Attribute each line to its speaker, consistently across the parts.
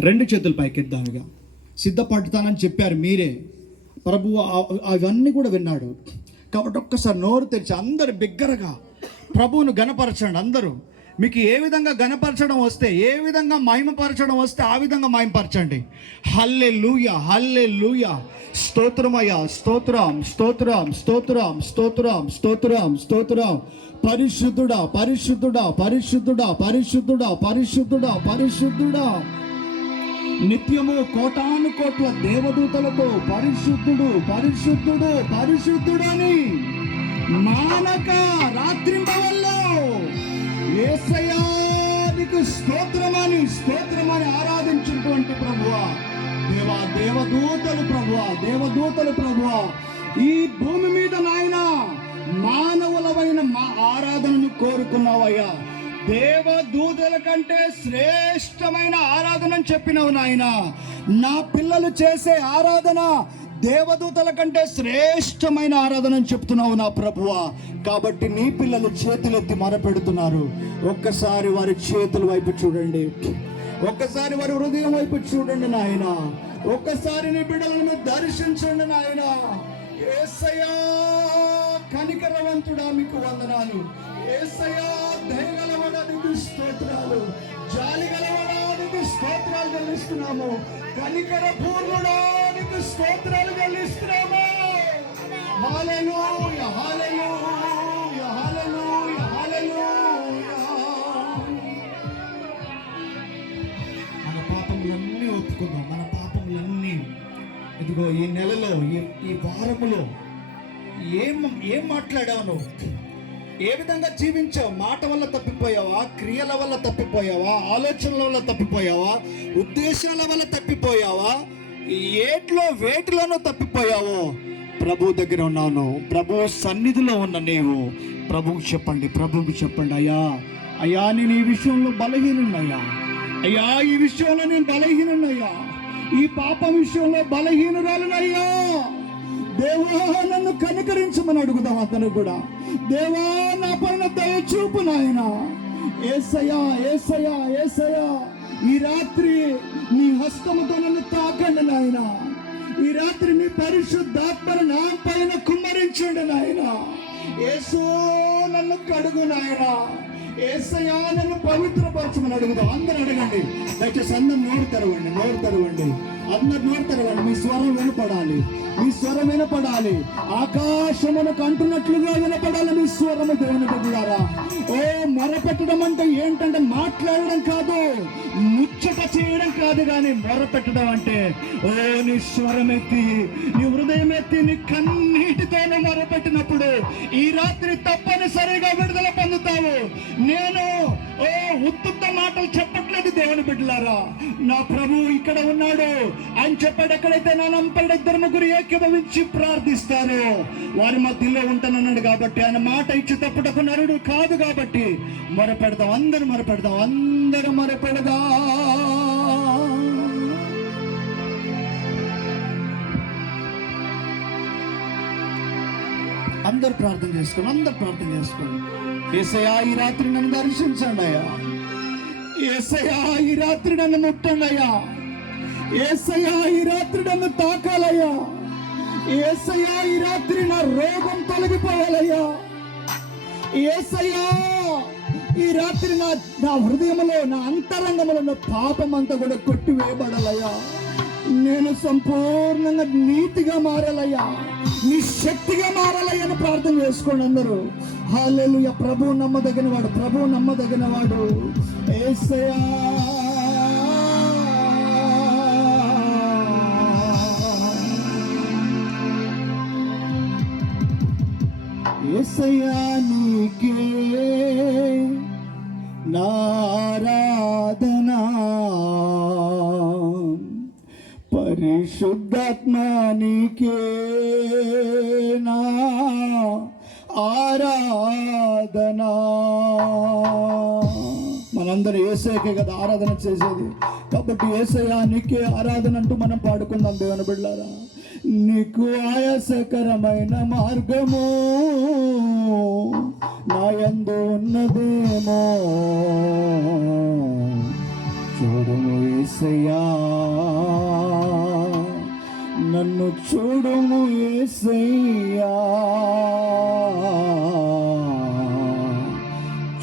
Speaker 1: రెండు చేతులు పైకెద్దాముగా సిద్ధపడతానని చెప్పారు మీరే. ప్రభు అవన్నీ కూడా విన్నాడు. కాబట్టి ఒక్కసారి నోరు తెరిచి అందరు బిగ్గరగా ప్రభువును గణపరచండి అందరూ. మీకు ఏ విధంగా గణపరచడం వస్తే ఏ విధంగా మహిమపరచడం వస్తే ఆ విధంగా మహిమపరచండి. హల్లే లూయ హల్లే లూయ స్తోత్రమయ స్తోత్రం స్తోత్రం స్తోత్రం స్తోత్రం స్తోత్రం స్తోత్రం. పరిశుద్ధుడా పరిశుద్ధుడా పరిశుద్ధుడా పరిశుద్ధుడా పరిశుద్ధుడా పరిశుద్ధుడా. నిత్యము కోటాను కోట్ల దేవదూతలతో పరిశుద్ధుడు పరిశుద్ధుడు పరిశుద్ధుడని మానక రాత్రింబవల్లో ఏసయానికి స్తోత్రమని స్తోత్రమని ఆరాధించినటువంటి ప్రభువా దేవా దేవదూతలు ప్రభువా దేవదూతలు ప్రభువా ఈ భూమి మీద నాయన మానవులమైన మా ఆరాధనను కోరుకున్నావయ్యా. దేవదూతల కంటే శ్రేష్టమైన ఆరాధన అని చెప్పినవు నాయన. నా పిల్లలు చేసే ఆరాధన దేవదూతల కంటే శ్రేష్టమైన ఆరాధన అని చెప్తున్నావు నా ప్రభువా. కాబట్టి నీ పిల్లలు చేతులెత్తి మొరపెడుతున్నారు. ఒక్కసారి వారి చేతుల వైపు చూడండి. ఒక్కసారి వారి హృదయం వైపు చూడండి నాయన. ఒక్కసారి నీ బిడ్డలను దర్శించండి నాయన. ఏసయ్యా కనికరవంతుడా మీకు వందనాలు. ఏసయ్యా దయగలవడా నీకు స్తోత్రాలు. జాలి గలవడా నీకు స్తోత్రాలు చెల్లిస్తున్నాము. కనికర పూర్ణుడా నీకు స్తోత్రాలు చెల్లిస్తున్నాము. హల్లెలూయా హల్లెలూయా హల్లెలూయా హల్లెలూయా. మన పాపములన్నీ ఒప్పుకుందాం మన పాపములన్నీ. ఇదిగో ఈ నెలలో ఈ ఈ వారములో ఏం ఏం మాట్లాడాను ఏ విధంగా జీవించావు మాట వల్ల తప్పిపోయావా? క్రియల వల్ల తప్పిపోయావా? ఆలోచనల వల్ల తప్పిపోయావా? ఉద్దేశాల వల్ల తప్పిపోయావా? ఏట్లో వేటిలోనూ తప్పిపోయావో? ప్రభు దగ్గర ఉన్నాను. ప్రభు సన్నిధిలో ఉన్న నీవు. ప్రభువుకి చెప్పండి. ప్రభువుకి చెప్పండి. అయ్యా అయ్యా నేను ఈ విషయంలో బలహీనున్నయ్యా. అయ్యా ఈ విషయంలో నేను బలహీనున్నయ్యా. ఈ పాపం విషయంలో బలహీనురాలునయ్యా. దేవా నన్ను కనికరించమని అడుగుదాం అతను కూడా. దేవా నా పైన దయచూపు నాయన. ఏసయా ఏసయా ఏసయా ఈ రాత్రి నీ హస్తముతో నన్ను తాకండి నాయన. ఈ రాత్రి మీ పరిశుద్ధాత్మను నా పైన కుమ్మరించండి నాయన. ఏసో నన్ను కడుగు నాయన. ఏసయా నన్ను పవిత్రపరచమని అడుగుదాం. అందరూ అడగండి. దయచేసి అందరు నోరు తెరవండి నోరు తెరవండి. అందరు నోరు మీ స్వరం వినపడాలి మీ స్వరం వినపడాలి. ఆకాశమునకు అంటున్నట్లుగా వినపడాలి మీ స్వరము దేవుని బిడ్డలారా. ఓ మొరపెట్టడం అంటే ఏంటంటే మాట్లాడడం కాదు ముచ్చట చేయడం కాదు కానీ మొరపెట్టడం అంటే ఓ నీ స్వరం ఎత్తి నీ హృదయం ఎత్తి నీ కన్నీటితోనే మొరపెట్టినప్పుడు ఈ రాత్రి తప్పనిసరిగా విడుదల పొందుతావు. నేను ఓ ఉత్తుత్త మాటలు చెప్పట్లేదు దేవుని బిడ్డలారా. నా ప్రభు ఇక్కడ ఉన్నాడు. ఆయన చెప్పాడు ఎక్కడైతే నా నంపడి ఇద్దరు ముగ్గురు ఏకీభవించి ప్రార్థిస్తారు వారి మధ్యలో ఉంటానన్నాడు కాబట్టి ఆయన మాట ఇచ్చి తప్పుటకు నరుడు కాదు కాబట్టి మొరపెడదాం అందరూ మొరపెడదాం అందరూ మొరపెడదా. అందరు ప్రార్థన చేసుకోండి అందరు ప్రార్థన చేసుకోండి. ఏసయ్యా ఈ రాత్రి నన్ను దర్శించండి అయ్యా. ఈ రాత్రి నన్ను ముట్టండి అయ్యా. ఏసయ్యా ఈ రాత్రి నన్ను తాకాలయ్యా. ఏసయ్యా ఈ రాత్రి నా రోగం తొలగిపోవాలయ్యా. ఏసయ్యా ఈ రాత్రి నా నా హృదయంలో నా అంతరంగంలో ఉన్న పాపం అంతా కూడా కొట్టివేయబడాలయ్యా. నేను సంపూర్ణంగా నీతిగా మారాలయ్యా. నీ శక్తిగా మారాలయ్యా అని ప్రార్థన చేసుకోండి అందరూ. హాలేలుయ ప్రభు నమ్మదగిన వాడు ప్రభు నమ్మదగిన వాడు ఏసయ్యా ఏసయ్యా నీకే నారాధనా. పరిశుద్ధాత్మనికే నా ఆరాధనా. మనందరూ ఏసైకే కదా ఆరాధన చేసేది. కాబట్టి ఏసయ్యా నీకే ఆరాధన అంటూ మనం పాడుకుందాం దేవుని బిడ్డారా నీకు ఆయాసకరమైన మార్గము. నాయందు ఉన్నదేమో. చూడుము ఏసయ్యా. నన్ను చూడుము ఏసయ్యా.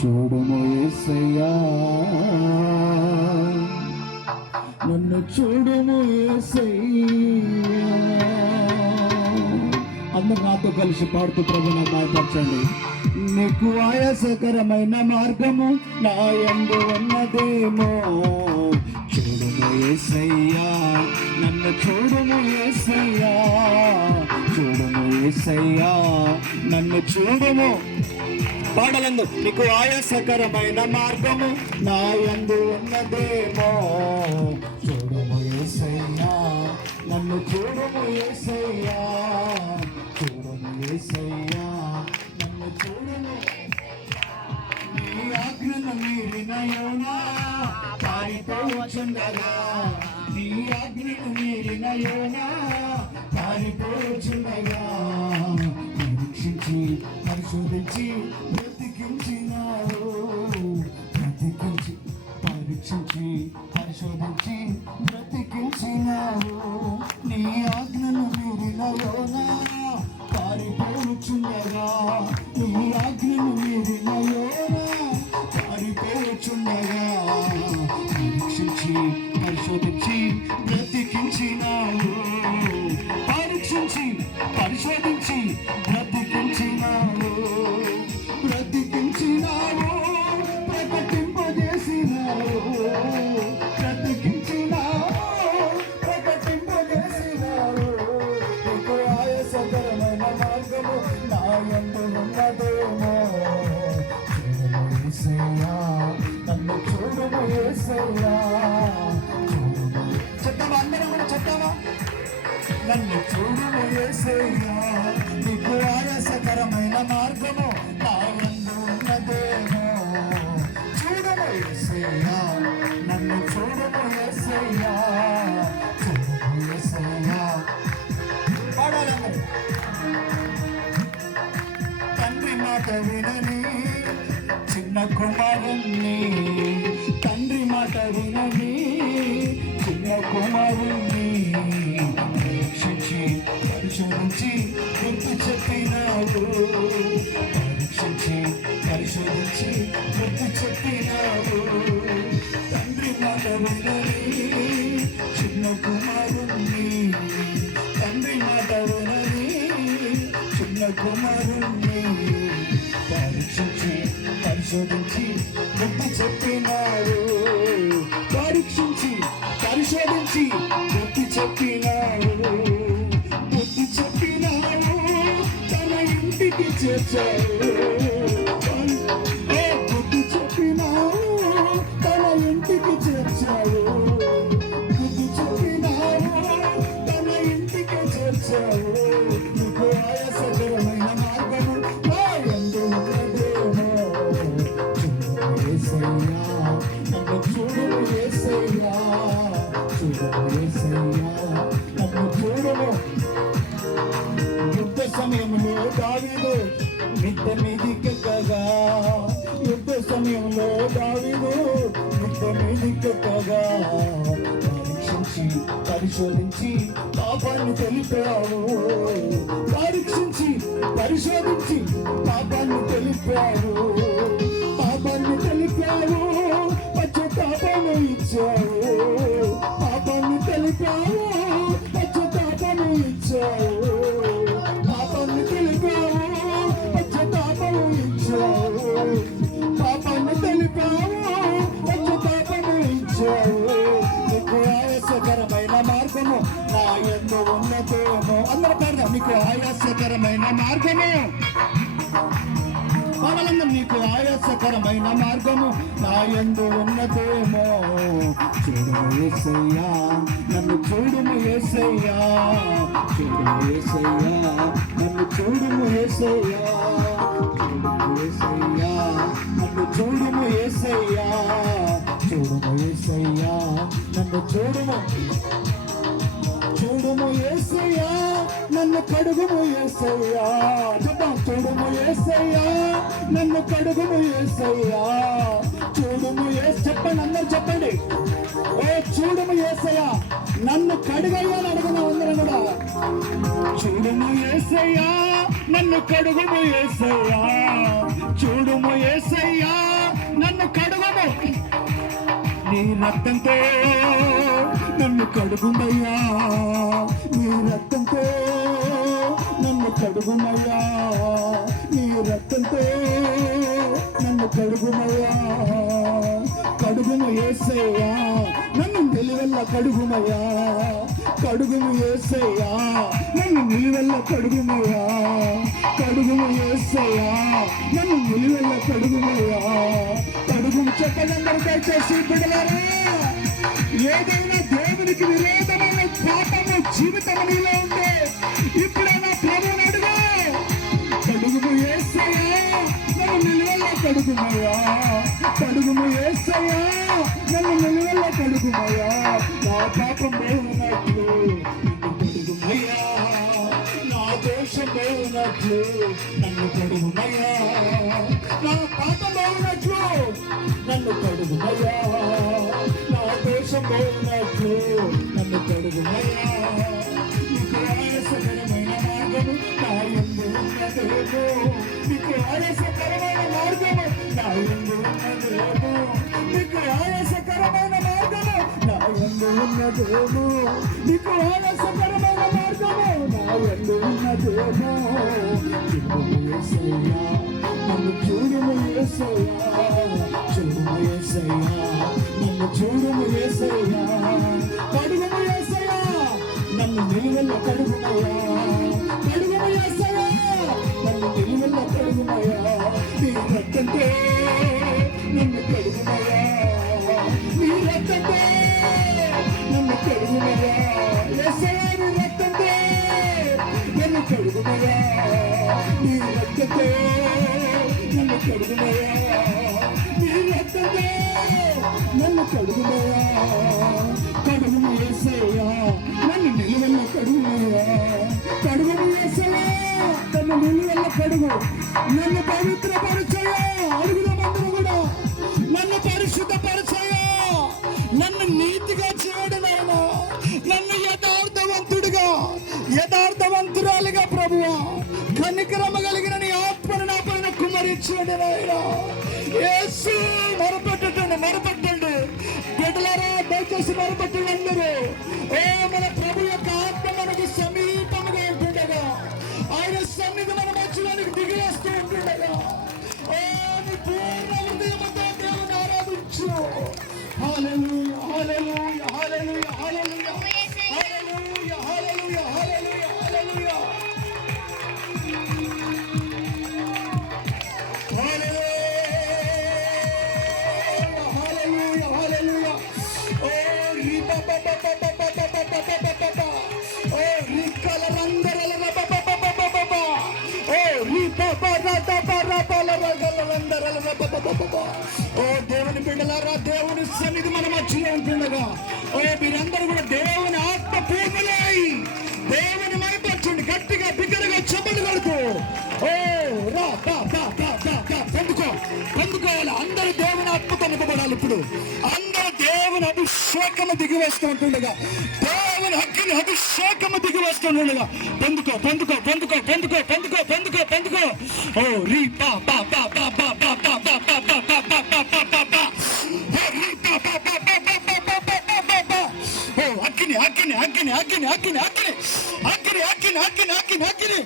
Speaker 1: చూడుము ఏసయ్యా. నన్ను చూడుము ఏసయ్యా. అందరు నాతో కలిసి పాడుతూ ప్రభు నా మాయపరచండి నీకు ఆయాసకరమైన మార్గము నా ఎందు ఉన్నదేమో. చూడుము ఏసయ్యా నన్ను చూడుము ఏసయ్యా. చూడుము ఏసయ్యా నన్ను చూడుము. పాడలందు నీకు ఆయాసకరమైన మార్గము నా ఎందు ఉన్నదేమో. చూడుము ఏసయ్యా నన్ను చూడుము ఏసయ్యా. ఏసయ్యా నన్ను చూడుము నీ ఆజ్ఞను మీరిన యోనా పారిపోవచ్చుండగా నీ ఆజ్ఞను మీరిన యోనా పారిపోవచ్చుండగా నిరీక్షించి పరిశోధించి బ్రతికించినావు. నన్ను day. నిషేధించి పాపాన్ని తెలిపాడు ఆయాసకరమైన మార్గము. పాడాలందరం నీకు ఆయాసకరమైన మార్గము. నా ఎందు ఉన్నదేమో చూడుము ఏసయ్యా నన్ను చూడుము ఏసయ్యా. చూడుము ఏసయ్యా నన్ను చూడుము ఏసయ్యా. చూడుము ఏసయ్యా నన్ను చూడుము ఏసయ్యా. చూడుము ఏసయ్యా నన్ను చూడుము. తోడుము ఏసయ్యా నన్ను కడుగుము ఏసయ్యా. చూద్దాం చూడుము ఏసయ్యా నన్ను కడుగుము ఏసయ్యా. చూడుము ఏసు చెప్పండి అందరు చెప్పండి. ఓ చూడుము ఏసయ్యా నన్ను కడుగయ్యా అని అడుగున్నా అందరం కూడా. చూడుము ఏసయ్యా నన్ను కడుగుము ఏసయ్యా. చూడుము ఏసయ్యా నన్ను కడుగుము. నీ రక్తంతో నన్ను కడుగుమయ్యా. నీ రక్తంతో నన్ను కడుగుమయ్యా. నీ రక్తంతో నన్ను కడుగుమయ్యా. కడుగును ఏసయ్యా. నన్ను నిలువెల్ల కడుగుమయ్యా. కడుగును ఏసయ్యా. నన్ను నిలువెల్ల కడుగుమయ్యా. కడుగును ఏసయ్యా. నన్ను నిలువెల్ల కడుగుమయ్యా. కడుగును చెప్పలందరూ చేసి బిడలారా ఏదైనా దేవునికి విరోధమైన పాపము జీవితం నీలో ఉంటే ఇప్పుడైనా ప్రభుని అడుగు కడుగుము ఏసయ్యా నన్ను నిలువల్లో కడుగుమయ్యా. కడుగుము ఏసయ్యా నన్ను నిలువల్లో కడుగుమయ్యా. నా పాపం పోయినట్లు కడుగుమయ్యా. నా దోషం పోయినట్లు నన్ను కడుగుమయ్యా. నా పాపం పోయినట్లు నన్ను కడుగుమయ్యా. నా దోషం నన్ను కడుగుమయ్యా నీకు ఆయాసకరమైన మార్గము నా యందు ఉన్నదేమో నీకు ఆయాసకరమైన మార్గము నా యందు ఉన్నదేమో నీకు ఆయాసకరమైన మార్గము నా యందు ఉన్నదేమో నీకు ఆయాసకరమైన మార్గము నా యందు ఉన్నదేమో நம்ம చూడమయ్యే సయ్యా చూడమయ్యే సయ్యా నన్ను చూడమయ్యే సయ్యా కడుగుమయ్యే సయ్యా నన్ను నిలువల్ల కడుగుమయ్యా కడుగుమయ్యే సయ్యా నన్ను నిలువల్ల కడుగుమయ్యా నీ రక్తంటే నిన్ను కడుగుమయ్యా నీ రక్తంటే నిన్ను కడుగుమయ్యా ఎస్ఐ నీ రక్తంటే கருதுமையே நீ ரத்தத்தே நல்ல கருதுமையே நீ ரத்தத்தே நல்ல கருதுமையா கடுகும் இயேசையா நல்ல நிலுவல்ல கடுகுமையா கடுகும் இயேசையா நல்ல நிலுவல்ல கடுகு நல்ல பவித்திர பரிச்சு ఓ దేవుని బిడ్డలారా దేవుని సన్నిధి మన మధ్యలో ఉంటుండగా ఓ మీరందరూ కూడా దేవుని ఆత్మ పూర్ణులై దేవుని మైపరచండి గట్టిగా బిగ్గరగా చెప్పులు కొడుతూ ఓ రా పొందుకో పొందుకోవాలి అందరూ దేవుని ఆత్మతో నింపబడాలి ఇప్పుడు అభిషేకము దిగి వేస్తూ ఉంటుండగా దేవుని అగ్ని అభిషేకము దిగి వేస్తుండగా పొందుకో పొందుకో పొందుకో పొందుకో పొందుకో పొందుకో పొందుకో ఓ రీ బా బా బా బా బా బా బా బా బా బా బా బా బా బా బా బా ఓ రీ బా బా బా బా బా బా బా బా బా బా బా ఓ అగ్ని అగ్ని అగ్ని అగ్ని అగ్ని అగ్ని అగ్ని అగ్ని అగ్ని అగ్ని అగ్ని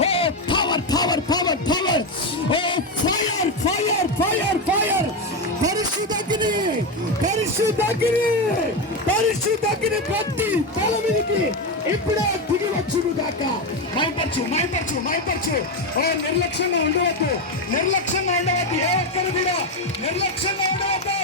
Speaker 1: ఓ పవర్ పవర్ పవర్ పవర్ ఓ ఫైర్ ఫైర్ ఫైర్ ఫైర్ పరిశుద్ధగ్ని పరిశుద్ధగ్ని పరిశుద్ధగ్ని ప్రతి తల మీదకి ఇప్పుడే దిగి వచ్చును గాక. మైపరచు మైపరచు మైపరచు. ఓ నిర్లక్ష్యంగా ఉండవద్దు నిర్లక్ష్యంగా ఉండవద్దు. ఏ ఒక్కరు కూడా నిర్లక్ష్యంగా ఉండవద్దు.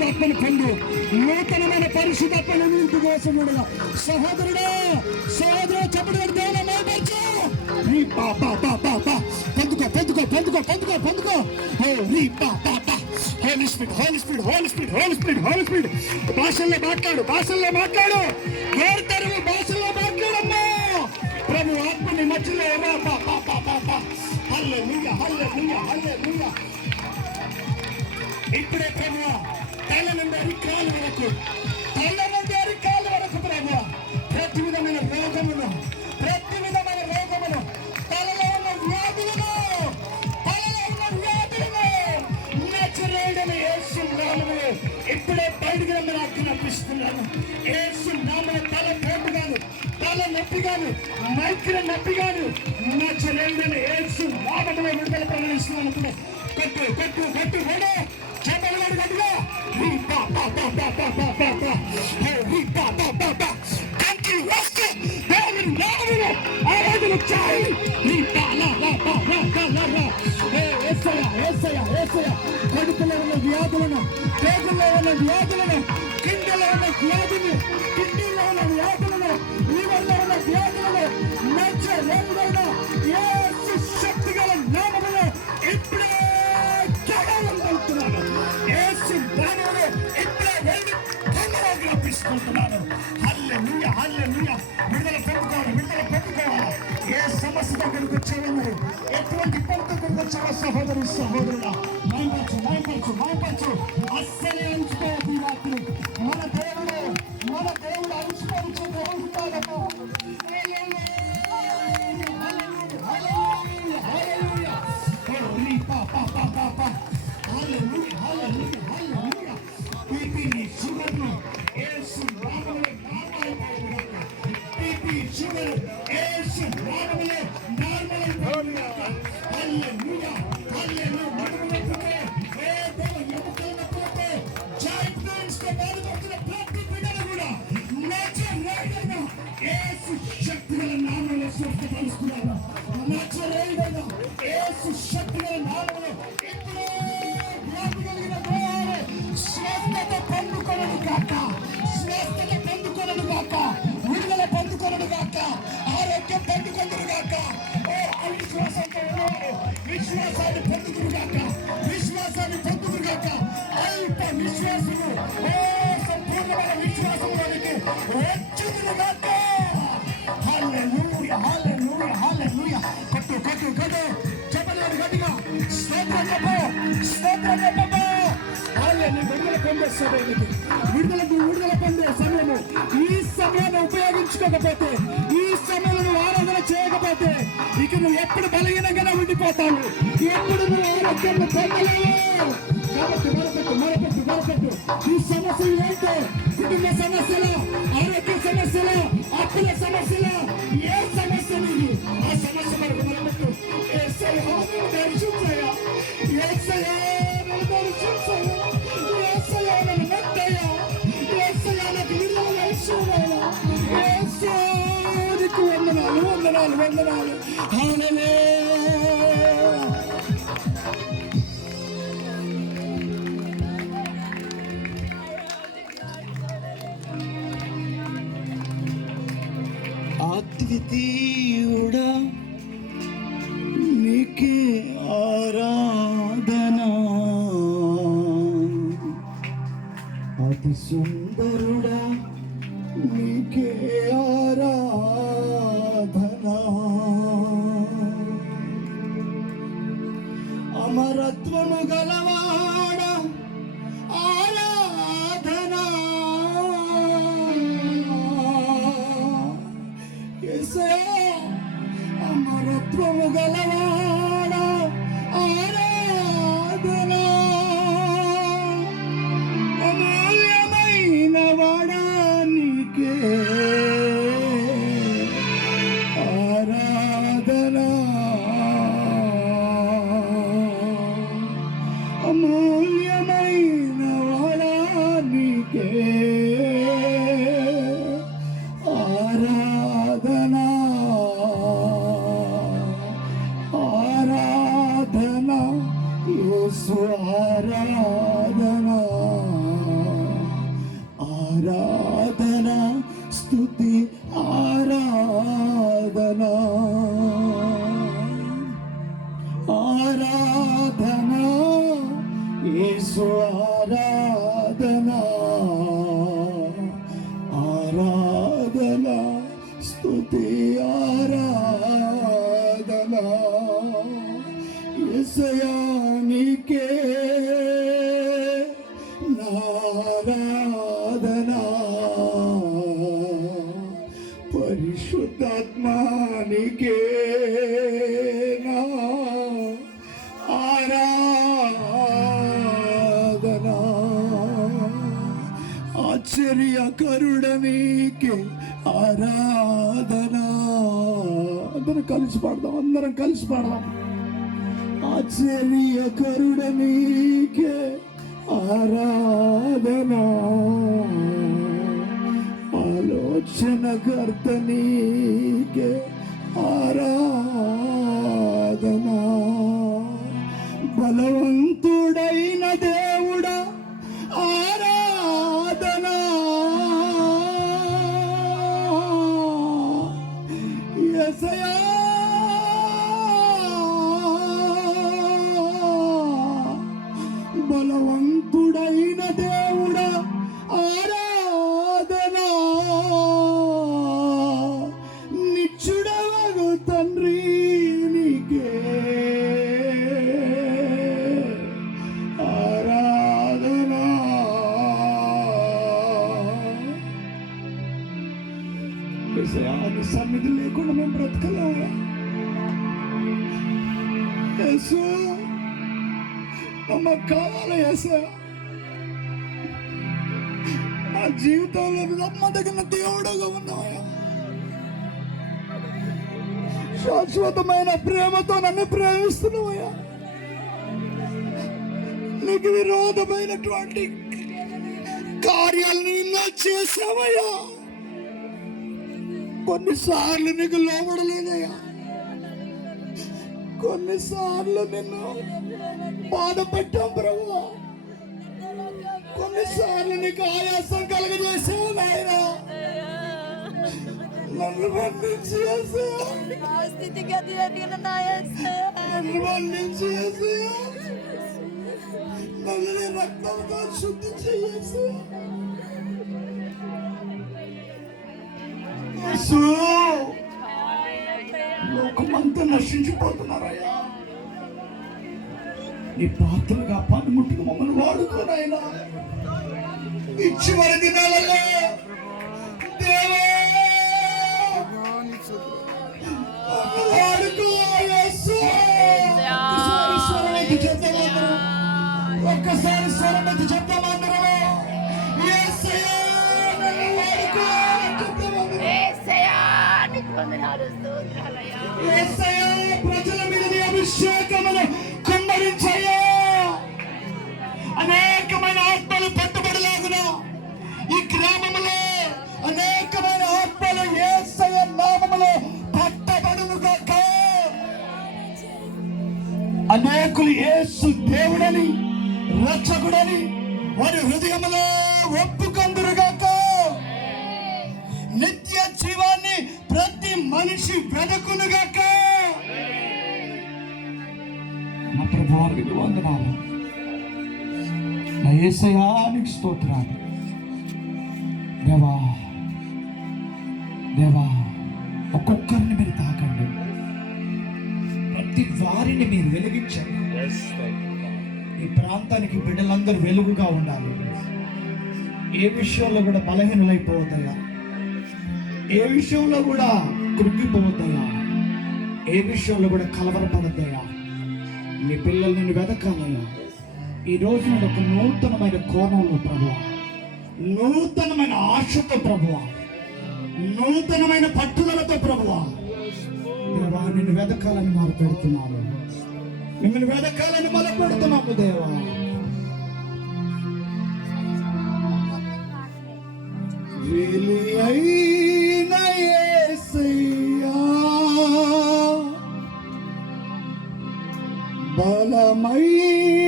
Speaker 1: పరిశుద్ధాత్మను పొందు నూతనమైన పరిశుద్ధాత్మను నీకు కోసం ఉండగా సహోదరుడా సహోదరు చెప్పడం దేవుని నేర్పించు రీ పా పా పా పా పా. పొందుకో పొందుకో పొందుకో పొందుకో పొందుకో. ఓ రీ పా పా పా. Holy spirit holy spirit holy spirit holy spirit holy spirit భాషల్లో మాట్లాడు భాషల్లో మాట్లాడు. నోరు తెరువు భాషల్లో మాట్లాడమ్మా. ప్రభు ఆత్మని మధ్యలో ఏమో పా పా పా పా పా. హల్లెలూయా హల్లెలూయా హల్లెలూయా ఇప్పుడే ప్రభువా తల నుండి అరికాలు వరకు తల నుండి అరికాలు వరకు ప్రభు. ప్రతి విధమైన రోగమును ప్రతి విధమైన రోగమును తలలో ఉన్న వ్యాధులను తలలో ఉన్న వ్యాధులను నచ్చరేడని ఏసు నామను ఇప్పుడే బయటికి రమ్మని ఆజ్ఞాపిస్తున్నాను. ఏసు నామన తల పోటుగాను తల నొప్పిగాను మైక్ర నొప్పిగాను నచ్చరేడని ఏసు నామములో విడుదల ప్రకటిస్తున్నాను ఇప్పుడు కట్టు కట్టు కట్టు కొడు కడుపులో ఉన్న వ్యాధులను పేగుల్లో ఉన్న వ్యాధులను కిందలో ఉన్న వ్యాధిని కిడ్నీలో ఉన్న వ్యాధులను లివర్లో ఉన్న వ్యాధులను నచ్చ రేగులైన యేసు శక్తి గల నామములో ఇప్పుడే పొందుకుంటున్నాను హల్లెలూయ విడుదల పొందుకోవాలి విడుదల పొందుకోవాలి. ఏ సమస్యతో కొడుకు వచ్చావేమో ఎటువంటి ఇబ్బందితో కొడుకు వచ్చావో సహోదరు సహోదరుడా? మాయపరచు మాయపరచు మాయపరచు అస్సలే ఉంచుకో. శక్తుల నామంలో స్వస్థపరుస్తున్నాను నచ్చ రేయడం ఏసు శక్తి విశ్వాసము ఓ సంపూర్ణమైన విశ్వాసంలోనికి వచ్చింది కాక హల్లెలూయా హల్లెలూయా హల్లెలూయా కట్టు కట్టు కట్టు చెప్పలేదు గట్టిగా స్తోత్రం చెప్పు స్తోత్రం చెప్పు హల్లెలూయా విడుదల పొందే సమయం విడుదలకు విడుదల పొందే సమయము ఈ సమయాన్ని ఉపయోగించుకోకపోతే ఈ సమయంలో నువ్వు ఆరాధన చేయకపోతే ఇక నువ్వు ఎప్పుడు బలహీనంగానే ఉండిపోతావు. ఎప్పుడు నువ్వు ఆరోగ్యాన్ని పొందలేవు. కాబట్టి మొరపెట్టు మొరపెట్టు మొరపెట్టు ఈ సమస్యలు ఏంటో కుటుంబ సమస్యలు ఆరోగ్య సమస్యలు అప్పుల సమస్యలు ఏ సమస్య నీది ఆ సమస్య మనకు మొరపెట్టు ఏసయ్యా, నన్ను దర్శించయ్యా. ఏసయ్యా, నన్ను దర్శించయ్యా. ఏసయ్యా, నన్ను మెట్టయ్యా. ఏసయ్యా, నాకు విడుదల దయచేయయ్యా. యేసు, నీకు వందనాలు వందనాలు వందనాలు హల్లెలూయా జీవితీయుడా again. ఆశ్చర్యకరుడనీకే ఆరాధన. అందరం కలిసి పాడదాం అందరం కలిసి పాడదాం. ఆశ్చర్య ఆశ్చర్యకరుడనీకే ఆరాధన. ఆలోచనకర్త నీకే ఆరాధన మాకు కావాలి యేసయ్య నా జీవితంలో నమ్మదగిన దేవుడుగా ఉన్నాయా శాశ్వతమైన ప్రేమతో నన్ను ప్రేమిస్తున్నావయ్యా నీకు విరోధమైనటువంటి కార్యాలను ఎన్నో చేసావయ్యా కొన్నిసార్లు నీకు లోబడలు కొన్నిసార్లు నిన్ను బాధ పెట్టాం ప్రభు కొన్నిసార్లు నీకు ఆయాసం కలగజేసావు నాయన నన్ను బంధించి యేసయ్యా.
Speaker 2: ఆ స్థితిగతి ఎదిగిన నా యేసయ్య.
Speaker 1: నన్ను బంధించి యేసయ్యా. నన్ను నీ రక్తంతో శుద్ధి చేయేసు యేసు నశించిపోతున్నారయ్యా. నీ పాత్రగా పనిముట్టుకు మమ్మల్ని వాడుకోనైనా ఈ చివరి దినాలలో ఒక్కసారి స్వరమెత్తి చెప్తామందరం. వాడుకో
Speaker 2: నీకు వందనాలు,
Speaker 1: స్తోత్రాలు. ప్రజల మీద నీ అభిషేకమును కుమ్మరించయ్యా. అనేకమైన ఆత్మలు పట్టుబడిలాగున ఈ గ్రామంలో అనేకమైన ఆత్మలు ఏసయ నామములో పట్టబడుగాక అనేకులు ఏసు దేవుడని రక్షకుడని వారి హృదయములో ఒప్పు ఏసయానికి స్తోత్రాలు. దేవా దేవా ఒక్కొక్కరిని మీరు తాకండి. ప్రతి వారిని మీరు వెలిగించండి. ఈ ప్రాంతానికి బిడ్డలందరూ వెలుగుగా ఉండాలి. ఏ విషయంలో కూడా బలహీనలైపోవద్దయ్యా. ఏ విషయంలో కూడా కృంగిపోవద్దయ్యా. ఏ విషయంలో కూడా కలవరపడద్దయ్యా. నీ పిల్లలు నిన్ను వెతకాలయ్యా. ఈ రోజున నేను ఒక నూతనమైన కోణంలో ప్రభు నూతనమైన ఆశతో ప్రభువ. నూతనమైన పట్టుదలతో ప్రభువ. దేవా నిన్ను వెదకాలని మారు పెడుతున్నాము. మిమ్మల్ని వెదకాలని మొదలు పెడుతున్నాము దేవా.
Speaker 3: బలమై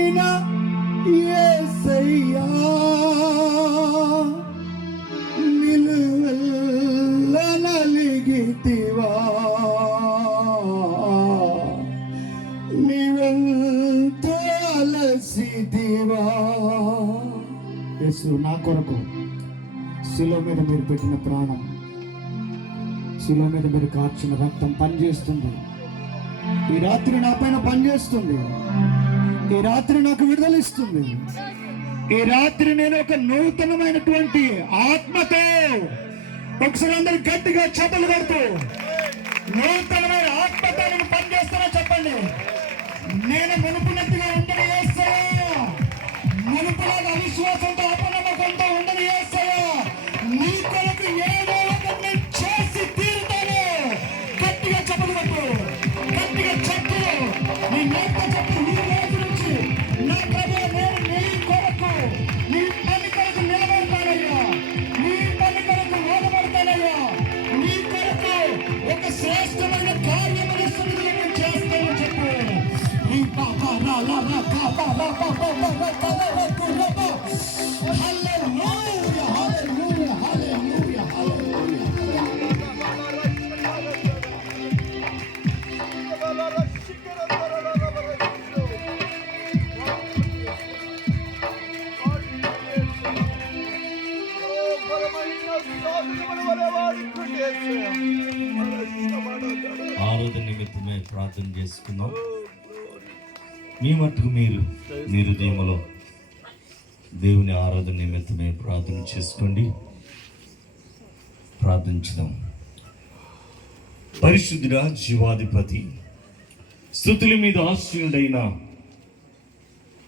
Speaker 1: కలిగితివా నా కొరకు శిలో మీద మీరు పెట్టిన ప్రాణం శిలో మీద మీరు కార్చిన రక్తం పనిచేస్తుంది. ఈ రాత్రి నా పైన పనిచేస్తుంది. ఈ రాత్రి నాకు విడుదలిస్తుంది. ఈ రాత్రి నేను ఒక నూతనమైనటువంటి ఆత్మతో ఒకసారి అందరు గట్టిగా చేతులు కడుతూ నూతనమైన ఆత్మతలను నేను పనిచేస్తున్నా చెప్పండి. నేను మునుపునట్టుగా ఉండని చేస్తాను మునుపులాగా అవిశ్వాసంతో అపనమ్మకంతో ఉండని
Speaker 4: మట్టుకు మీరు మీ హృదయంలో దేవుని ఆరాధన నిమిత్తమే ప్రార్థన చేసుకోండి. ప్రార్థించుదాం. పరిశుద్ధుడా జీవాధిపతి స్థుతుల మీద ఆశ్రయుడైన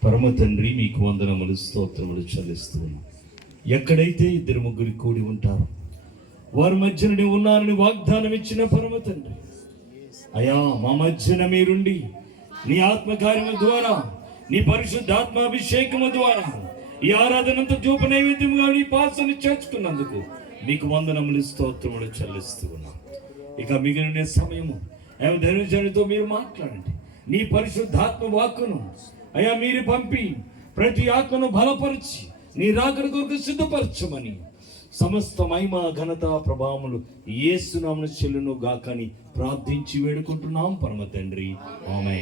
Speaker 4: పరమ తండ్రి మీకు వందనములు స్తోత్రములు చెల్లిస్తున్నాను ఎక్కడైతే ఇద్దరు ముగ్గురు కూడి ఉంటారు వారి మధ్యన ఉన్నారని వాగ్దానం ఇచ్చిన పరమ తండ్రి అయా మా మధ్యన మీరుండి నీ ఆత్మకార్యము ద్వారా నీ పరిశుద్ధాత్మాభిషేకము ద్వారా ఈ ఆరాధనంతో ధూప నైవేద్యముగా నీ పాసని చేర్చుకున్నందుకు మీకు వందనములు స్తోత్రములు చెల్లిస్తూ ఉన్నాం. ఇక మిగిలిన సమయము ఏమో ధనుజనుతో మీరు మాట్లాడండి. నీ పరిశుద్ధాత్మ వాక్కును అయ్యా మీరు పంపి ప్రతి ఆత్మను బలపరిచి నీ రాకడ కొరకు సిద్ధపరచమని సమస్త మహిమ ఘనత ప్రభావములు ఏసునామను చెల్లును గాకని ప్రార్థించి వేడుకుంటున్నాం. పరమ తండ్రి ఆమె